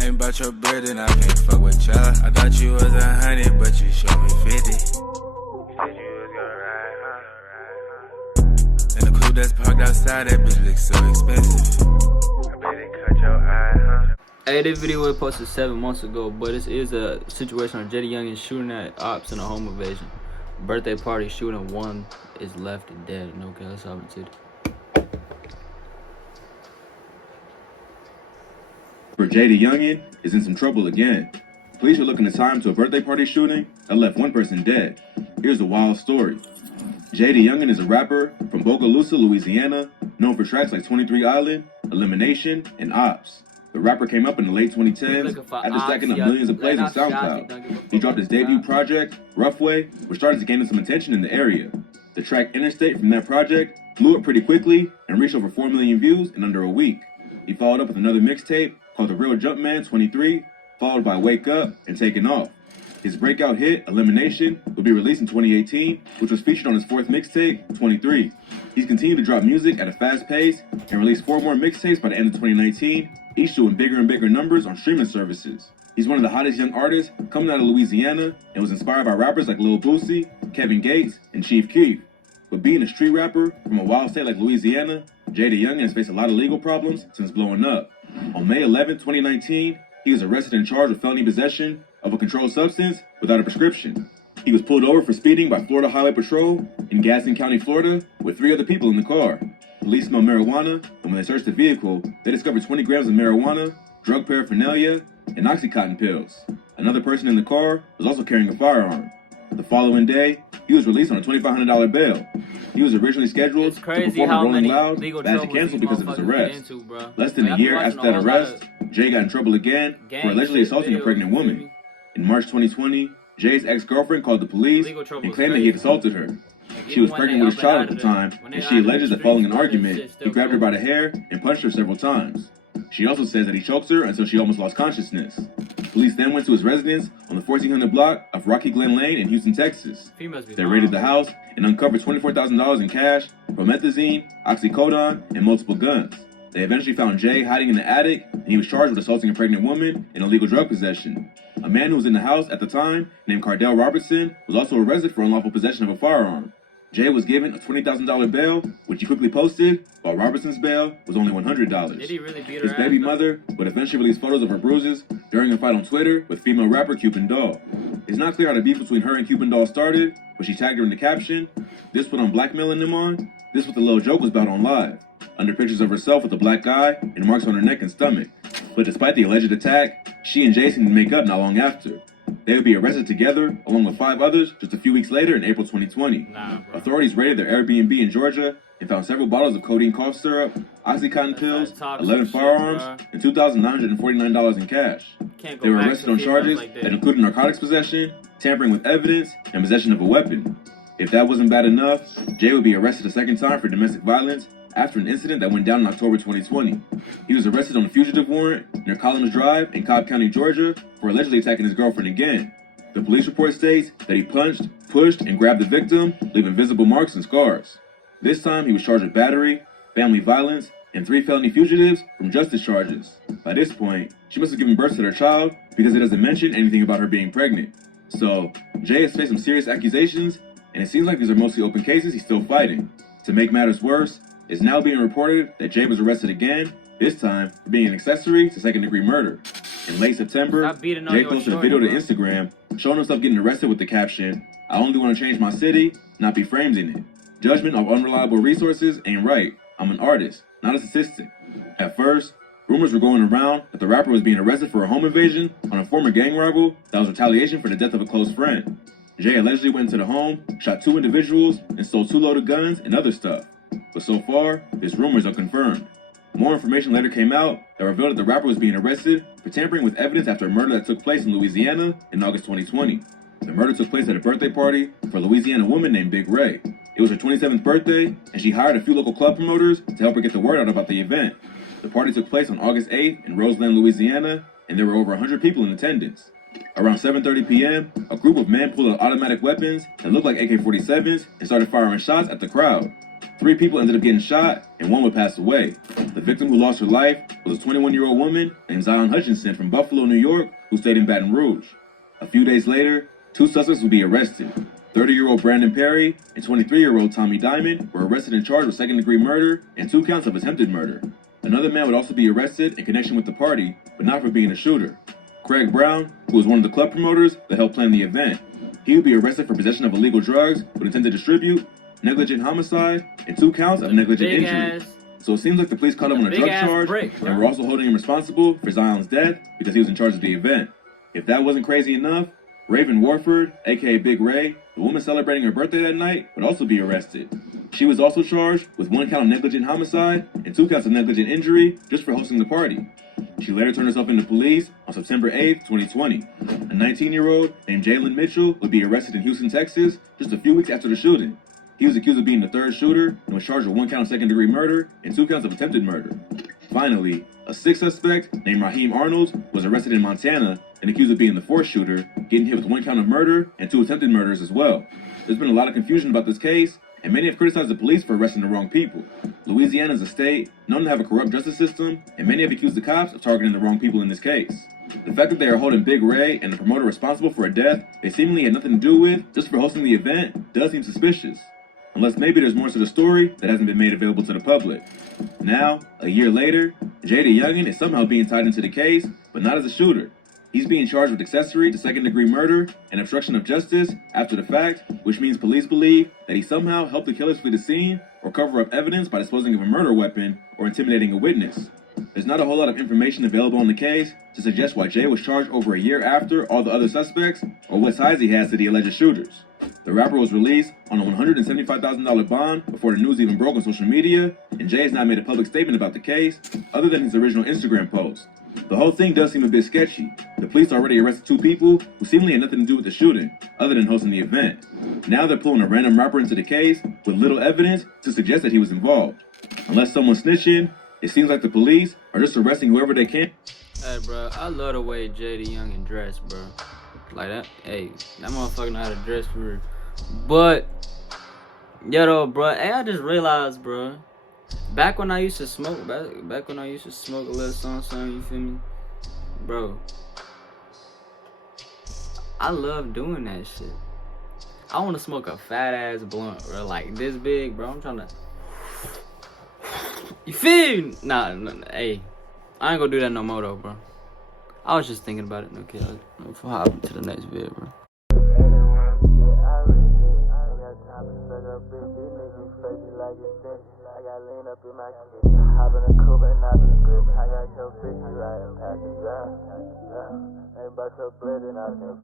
Ain't about your bread and I can't fuck with ya. I thought you was 100, but you showed me 50. You said you was gonna ride, huh? And the coupe that's parked outside, that bitch looks so expensive. I bet it cut your eye, huh? Hey, this video was posted 7 months ago, but this is a situation on Jaydayoungan shooting at Opps in a home invasion. Birthday party shooting, one is left and dead. Okay, let's hop into it. For Jaydayoungan is in some trouble again. Police are looking to tie him to a birthday party shooting that left one person dead. Here's the wild story. Jaydayoungan is a rapper from Bogalusa, Louisiana, known for tracks like 23 Island, Elimination, and Opps. The rapper came up in the late 2010s after stacking up millions of plays on SoundCloud. He dropped his debut project, Roughway, which started to gain some attention in the area. The track Interstate from that project blew up pretty quickly and reached over 4 million views in under a week. He followed up with another mixtape called The Real Jumpman 23, followed by Wake Up and Taking Off. His breakout hit, Elimination, will be released in 2018, which was featured on his 4th mixtape, 23. He's continued to drop music at a fast pace and released 4 more mixtapes by the end of 2019, each doing bigger and bigger numbers on streaming services. He's one of the hottest young artists coming out of Louisiana and was inspired by rappers like Lil Boosie, Kevin Gates, and Chief Keef. But being a street rapper from a wild state like Louisiana, Jaydayoungan has faced a lot of legal problems since blowing up. On May 11, 2019, he was arrested and charged with felony possession of a controlled substance without a prescription. He was pulled over for speeding by Florida Highway Patrol in Gaston County, Florida, with 3 other people in the car. Police smelled marijuana, and when they searched the vehicle, they discovered 20 grams of marijuana, drug paraphernalia, and Oxycontin pills. Another person in the car was also carrying a firearm. The following day, he was released on a $2,500 bail. He was originally scheduled to perform at Rolling Loud, but had to cancel because of his arrest. Less than a year after that arrest, Jay got in trouble again for allegedly assaulting a pregnant woman. In March 2020, Jay's ex-girlfriend called the police and claimed that he had assaulted her. She was pregnant with his child at the time, and she alleges that following an argument, he grabbed her by the hair and punched her several times. She also says that he choked her until she almost lost consciousness. Police then went to his residence on the 1400 block of Rocky Glen Lane in Houston, Texas. They raided the house and uncovered $24,000 in cash, promethazine, oxycodone, and multiple guns. They eventually found Jay hiding in the attic, and he was charged with assaulting a pregnant woman and illegal drug possession. A man who was in the house at the time, named Cardell Robertson, was also arrested for unlawful possession of a firearm. Jay was given a $20,000 bail, which he quickly posted, while Robertson's bail was only $100. Did he really beat her His baby mother would eventually release photos of her bruises during a fight on Twitter with female rapper Cupid Doll. It's not clear how the beef between her and Cupid Doll started, but she tagged her in the caption. This put on blackmailing them on. This what the little joke was about on live, under pictures of herself with a black eye and marks on her neck and stomach. But despite the alleged attack, she and Jay seemed to make up not long after. They would be arrested together, along with 5 others, just a few weeks later in April 2020. Authorities raided their Airbnb in Georgia and found several bottles of codeine cough syrup, Oxycontin pills, 11 firearms, and $2,949 in cash. They were arrested on charges that included narcotics possession, tampering with evidence, and possession of a weapon. If that wasn't bad enough, Jay would be arrested a second time for domestic violence after an incident that went down in October 2020. He was arrested on a fugitive warrant near Collins Drive in Cobb County, Georgia, for allegedly attacking his girlfriend again. The police report states that he punched, pushed, and grabbed the victim, leaving visible marks and scars. This time, he was charged with battery, family violence, and 3 felony fugitives from justice charges. By this point, she must have given birth to their child because it doesn't mention anything about her being pregnant. So, Jay has faced some serious accusations, and it seems like these are mostly open cases he's still fighting. To make matters worse, it's now being reported that Jay was arrested again, this time for being an accessory to second-degree murder. In late September, Jay posted a video to Instagram showing himself getting arrested with the caption, "I only want to change my city, not be framed in it. Judgment of unreliable resources ain't right. I'm an artist, not a statistic." At first, rumors were going around that the rapper was being arrested for a home invasion on a former gang rival that was retaliation for the death of a close friend. Jay allegedly went into the home, shot 2 individuals, and stole 2 loaded guns and other stuff. But so far, this rumor is unconfirmed. More information later came out that revealed that the rapper was being arrested for tampering with evidence after a murder that took place in Louisiana in August 2020. The murder took place at a birthday party for a Louisiana woman named Big Ray. It was her 27th birthday, and she hired a few local club promoters to help her get the word out about the event. The party took place on August 8th in Roseland, Louisiana, and there were over 100 people in attendance. Around 7:30 p.m., a group of men pulled out automatic weapons that looked like AK-47s and started firing shots at the crowd. 3 people ended up getting shot, and 1 would pass away. The victim who lost her life was a 21-year-old woman named Zion Hutchinson from Buffalo, New York, who stayed in Baton Rouge. A few days later, 2 suspects would be arrested. 30-year-old Brandon Perry and 23-year-old Tommy Diamond were arrested and charged with second-degree murder and 2 counts of attempted murder. Another man would also be arrested in connection with the party, but not for being a shooter. Craig Brown, who was one of the club promoters that helped plan the event. He would be arrested for possession of illegal drugs with intent to distribute, negligent homicide, and 2 counts of negligent injury. So it seems like the police caught him on a drug charge and were also holding him responsible for Zion's death because he was in charge of the event. If that wasn't crazy enough, Raven Warford, aka Big Ray, the woman celebrating her birthday that night, would also be arrested. She was also charged with 1 count of negligent homicide and 2 counts of negligent injury just for hosting the party. She later turned herself into police on September 8, 2020. A 19-year-old named Jalen Mitchell would be arrested in Houston, Texas, just a few weeks after the shooting. He was accused of being the 3rd shooter and was charged with 1 count of second-degree murder and 2 counts of attempted murder. Finally, a 6th suspect named Raheem Arnold was arrested in Montana and accused of being the 4th shooter, getting hit with 1 count of murder and 2 attempted murders as well. There's been a lot of confusion about this case, and many have criticized the police for arresting the wrong people. Louisiana is a state known to have a corrupt justice system, and many have accused the cops of targeting the wrong people in this case. The fact that they are holding Big Ray and the promoter responsible for a death they seemingly had nothing to do with just for hosting the event does seem suspicious. Unless maybe there's more to the story that hasn't been made available to the public. Now, a year later, Jaydayoungan is somehow being tied into the case, but not as a shooter. He's being charged with accessory to second-degree murder and obstruction of justice after the fact, which means police believe that he somehow helped the killers flee the scene or cover up evidence by disposing of a murder weapon or intimidating a witness. There's not a whole lot of information available on the case to suggest why Jay was charged over a year after all the other suspects or what ties he has to the alleged shooters. The rapper was released on a $175,000 bond before the news even broke on social media, and Jay has not made a public statement about the case other than his original Instagram post. The whole thing does seem a bit sketchy. The police already arrested 2 people who seemingly had nothing to do with the shooting, other than hosting the event. Now they're pulling a random rapper into the case with little evidence to suggest that he was involved. Unless someone's snitching, it seems like the police are just arresting whoever they can. Hey, bro, I love the way Jaydayoungan dress, bro. Like that, hey, that motherfucker know how to dress for real. But, yo, though, bro, hey, I just realized, bro, back when I used to smoke, back when I used to smoke a little something, you feel me? Bro, I love doing that shit. I want to smoke a fat ass blunt, bro, like this big, bro. I'm trying to, you feel me? Nah, hey, I ain't gonna do that no more, though, bro. I was just thinking about it, okay? Before I hop to the next video, bro.